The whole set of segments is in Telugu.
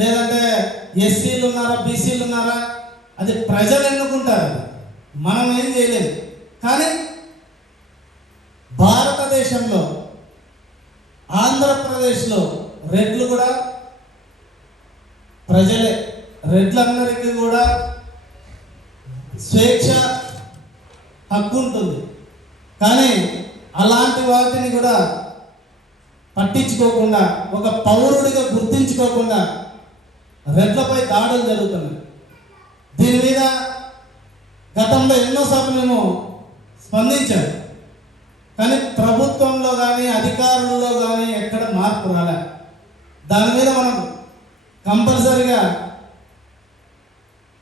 లేదంటే ఎస్సీలు ఉన్నారా, బీసీలు ఉన్నారా, అది ప్రజలు ఎన్నుకుంటారు, మనం ఏం చేయలేము. కానీ భారతదేశంలో ఆంధ్రప్రదేశ్లో రెడ్లు కూడా ప్రజలే. రెడ్లందరికీ కూడా స్వేచ్ఛ హక్కు ఉంటుంది. కానీ అలాంటి వాటిని కూడా పట్టించుకోకుండా, ఒక పౌరుడిగా గుర్తించుకోకుండా రెడ్లపై దాడులు జరుగుతున్నాయి. దీని మీద గతంలో ఎన్నోసార్లు మేము స్పందించాం. కానీ ప్రభుత్వంలో కానీ అధికారుల్లో కానీ ఎక్కడ మార్పు రాలే. దాని మీద మనం కంపల్సరిగా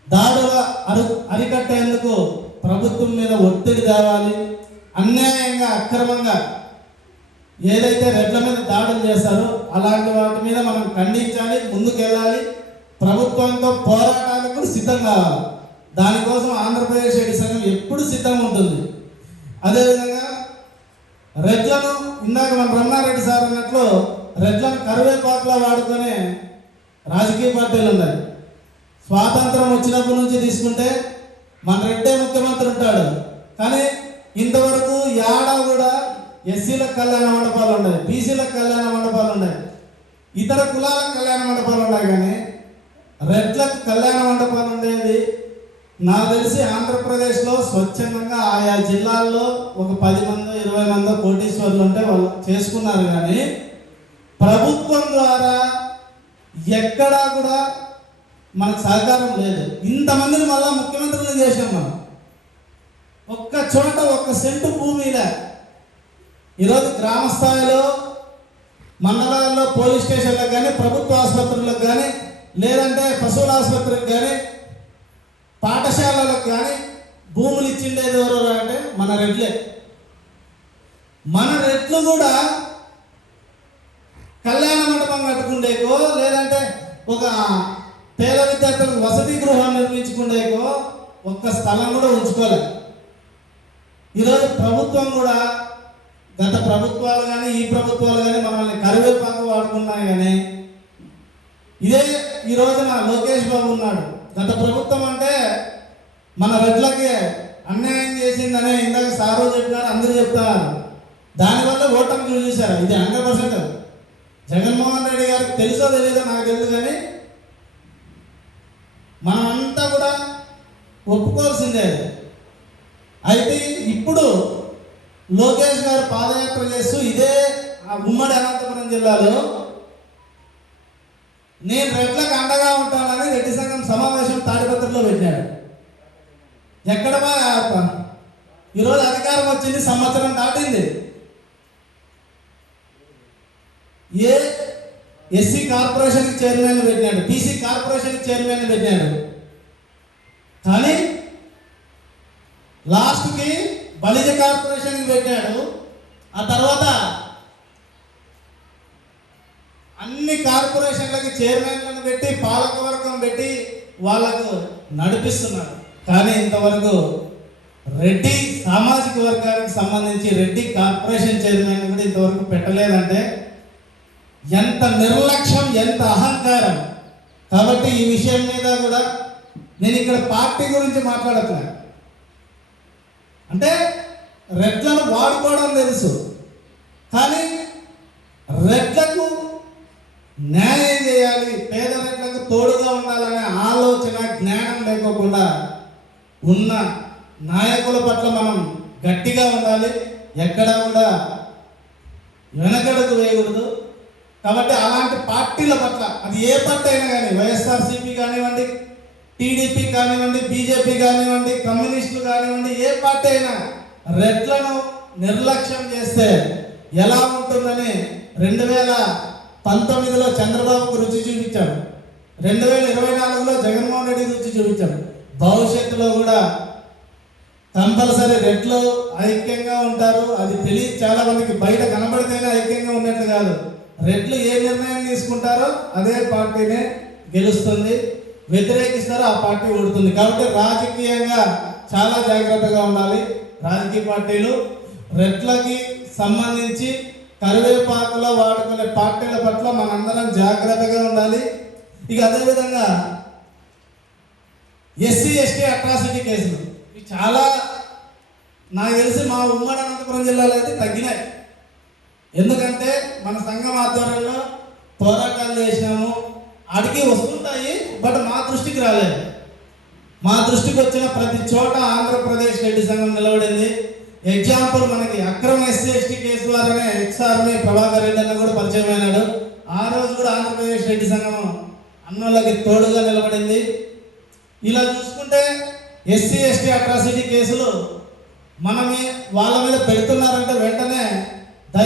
దాడుల అరికట్టేందుకు ప్రభుత్వం మీద ఒత్తిడి తేవాలి. అన్యాయంగా అక్రమంగా ఏదైతే రెడ్ల మీద దాడులు చేస్తారో అలాంటి వాటి మీద మనం ఖండించాలి, ముందుకెళ్ళాలి. ప్రభుత్వంతో పోరాటాలకు సిద్ధం కావాలి. దానికోసం ఆంధ్రప్రదేశ్ రెడ్డి సంఘం ఎప్పుడు సిద్ధంగా ఉంటుంది. అదేవిధంగా రెడ్లను ఇందాక మన బ్రహ్మారెడ్డి సార్ అన్నట్లు రెడ్లను కరివేపాకులా వాడుకునే రాజకీయ పార్టీలు ఉన్నాయి. స్వాతంత్రం వచ్చినప్పటి నుంచి తీసుకుంటే మన రెడ్డే ముఖ్యమంత్రి ఉంటాడు. కానీ ఇంతవరకు ఏడా కూడా ఎస్సీలకు కళ్యాణ మండపాలు ఉన్నాయి, బీసీలకు కళ్యాణ మండపాలు ఉన్నాయి, ఇతర కులాలకు కళ్యాణ మండపాలు ఉన్నాయి. కానీ రెడ్లకు కళ్యాణ మండపాలు ఉండేది నాకు తెలిసి ఆంధ్రప్రదేశ్లో స్వచ్ఛందంగా ఆయా జిల్లాల్లో ఒక 10 మందో 20 మందో కోటీశ్వర్లు ఉంటే వాళ్ళు చేసుకున్నారు. కానీ ప్రభుత్వం ద్వారా ఎక్కడా కూడా మనకు సహకారం లేదు. ఇంతమందిని మళ్ళా ముఖ్యమంత్రులను చేసాం మనం. ఒక్క చోట ఒక్క సెంటు భూమిలా ఈరోజు గ్రామ స్థాయిలో, మండలాల్లో, పోలీస్ స్టేషన్లకు కానీ, ప్రభుత్వ ఆసుపత్రులకు కానీ, లేదంటే పశువుల ఆసుపత్రికి కానీ, పాఠశాలలకు కానీ భూములు ఇచ్చిండేది ఎవరు అంటే మన రెడ్లే. మన రెడ్లు కూడా కళ్యాణ మండపం కట్టుకుండేకో, లేదంటే ఒక పేద విద్యార్థులకు వసతి గృహం నిర్మించుకుండేకో ఒక్క స్థలం కూడా ఉంచుకోలేదు. ఈరోజు ప్రభుత్వం కూడా, గత ప్రభుత్వాలు కానీ ఈ ప్రభుత్వాలు కానీ మనల్ని కరివేపాకు వాడుకున్నాయి. కానీ ఇదే ఈ రోజున లోకేష్ బాబు ఉన్నాడు. గత ప్రభుత్వం అంటే మన రెడ్లకి అన్యాయం చేసిందనే ఇందాక సారు చెప్పినారు, అందరూ చెప్తారు. దానివల్ల ఓటమి చూసారు. ఇది 100%. జగన్మోహన్ రెడ్డి గారికి తెలుసో తెలీదో నాకు తెలుసు, కానీ మనమంతా కూడా ఒప్పుకోవాల్సిందే. అయితే ఇప్పుడు లోకేష్ గారు పాదయాత్ర చేస్తూ ఇదే ఉమ్మడి అనంతపురం జిల్లాలో నేను రెడ్లకు అండగా ఉంటానని రెడ్డి సంఘం సమావేశం తాడిపత్రిలో పెట్టాడు. ఎక్కడ ఈరోజు అధికారం వచ్చింది, సంవత్సరం దాటింది. ఏ ఎస్సీ కార్పొరేషన్కి చైర్మన్ పెట్టినాడు, బీసీ కార్పొరేషన్కి చైర్మన్ పెట్టినాడు. కానీ లాస్ట్కి బలిజ కార్పొరేషన్కి పెట్టాడు. ఆ తర్వాత అన్ని కార్పొరేషన్లకి చైర్మన్లను పెట్టి, పాలకవర్గం పెట్టి వాళ్ళకు నడిపిస్తున్నారు. కానీ ఇంతవరకు రెడ్డి సామాజిక వర్గానికి సంబంధించి రెడ్డి కార్పొరేషన్ చైర్మన్ కూడా ఇంతవరకు పెట్టలేదంటే ఎంత నిర్లక్ష్యం, ఎంత అహంకారం. కాబట్టి ఈ విషయం మీద కూడా నేను ఇక్కడ పార్టీ గురించి మాట్లాడట్లేదు. అంటే రెడ్లను వాడుకోవడం తెలుసు, కానీ రెడ్లకు న్యాయం చేయాలి, పేద రెడ్లకు తోడుగా ఉండాలనే ఆలోచన, జ్ఞానం లేకోకుండా ఉన్న నాయకుల పట్ల మనం గట్టిగా ఉండాలి. ఎక్కడా కూడా వెనకడుగు వేయకూడదు. కాబట్టి అలాంటి పార్టీల పట్ల, అది ఏ పార్టీ అయినా కానీ, వైఎస్ఆర్సీపీ కానివ్వండి, టీడీపీ కానివ్వండి, బీజేపీ కానివ్వండి, కమ్యూనిస్టులు కానివ్వండి, ఏ పార్టీ అయినా రెడ్లను నిర్లక్ష్యం చేస్తే ఎలా ఉంటుందని 2019లో చంద్రబాబుకు రుచి చూపించాడు, 2024లో జగన్మోహన్ రెడ్డి రుచి చూపించాడు. భవిష్యత్తులో కూడా కంపల్సరీ రెడ్లు ఐక్యంగా ఉంటారు. అది తెలియదు చాలా మందికి, బయట కనబడితేనే ఐక్యంగా ఉన్నట్లు కాదు. రెడ్లు ఏ నిర్ణయం తీసుకుంటారో అదే పార్టీనే గెలుస్తుంది, వ్యతిరేకిస్తారో ఆ పార్టీ ఓడుతుంది. కాబట్టి రాజకీయంగా చాలా జాగ్రత్తగా ఉండాలి. రాజకీయ పార్టీలు రెడ్లకి సంబంధించి కరివేపాకులో వాడుకునే పార్టీల పట్ల మనందరం జాగ్రత్తగా ఉండాలి. ఇక అదేవిధంగా ఎస్సీ ఎస్టీ అట్రాసిటీ కేసులు ఇవి చాలా నాకు తెలిసి మా ఉమ్మడి అనంతపురం జిల్లాలో అయితే తగ్గినాయి. ఎందుకంటే మన సంఘం ఆధ్వర్యంలో పోరాటాలు చేసినాము, అడిగి వస్తుంటాయి, బట్ మా దృష్టికి రాలేదు. మా దృష్టికి వచ్చిన ప్రతి చోట ఆంధ్రప్రదేశ్ రెడ్డి సంఘం నిలబడింది. ఎగ్జాంపుల్ మనకి అక్రమ ఎస్సీ ఎస్టీ కేసు ద్వారానే ఎక్స్ఆర్మీ ప్రభాకర్ రెడ్డి అన్న కూడా పరిచయం అయినాడు. ఆ రోజు కూడా ఆంధ్రప్రదేశ్ రెడ్డి సంఘం అన్నోళ్ళకి తోడుగా నిలబడింది. ఇలా చూసుకుంటే ఎస్సీ ఎస్టీ అట్రాసిటీ కేసులు వాళ్ళ మీద పెడుతున్నారంటే వెంటనే